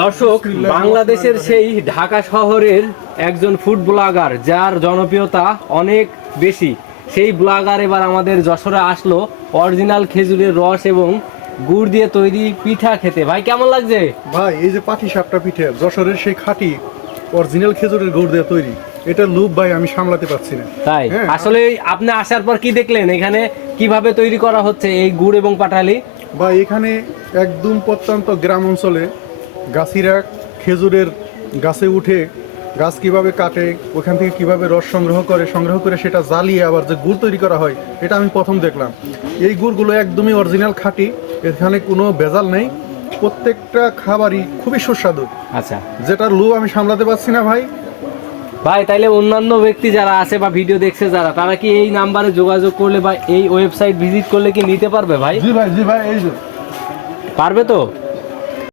দর্শক বাংলাদেশের সেই ঢাকা শহরের একজন ফুড ব্লগার যার জনপ্রিয়তা অনেক বেশি। সেই ব্লগার এবার আমাদের যশোরে আসলো অরিজিনাল খেজুরের রস এবং গুড় দিয়ে তৈরি পিঠা খেতে। ভাই কেমন লাগছে? ভাই এই যে পাটি সাপটা পিঠে যশোরের সেই খাঁটি অরিজিনাল খেজুরের গুড় দিয়ে তৈরি এটা লুপ ভাই আমি সামলাতে পারছি না। তাই? হ্যাঁ। আসলে আপনি আসার পর কি দেখলেন? এখানে কীভাবে তৈরি করা হচ্ছে এই গুড় এবং পাটালি? বা এখানে একদম প্রত্যন্ত গ্রাম অঞ্চলে গাছিরা খেজুরের গাছে উঠে গাছ কীভাবে কাটে ওখান থেকে কীভাবে রস সংগ্রহ করে সংগ্রহ করে সেটা জ্বালিয়ে আবার যে গুড় তৈরি করা হয় এটা আমি প্রথম দেখলাম। এই গুড়গুলো একদমই অরিজিনাল খাঁটি এখানে কোনো ভেজাল নেই। প্রত্যেকটা খাবারই খুবই সুস্বাদু। আচ্ছা। যেটার লু আমি সামলাতে পারছি না ভাই। ভাই তাইলে অন্যান্য ব্যক্তি যারা আছে বা ভিডিও দেখছে যারা তারা কি এই নাম্বারে যোগাযোগ করলে বা এই ওয়েবসাইট ভিজিট করলে কি নিতে পারবে ভাই? জি ভাই জি ভাই এই পারবে তো?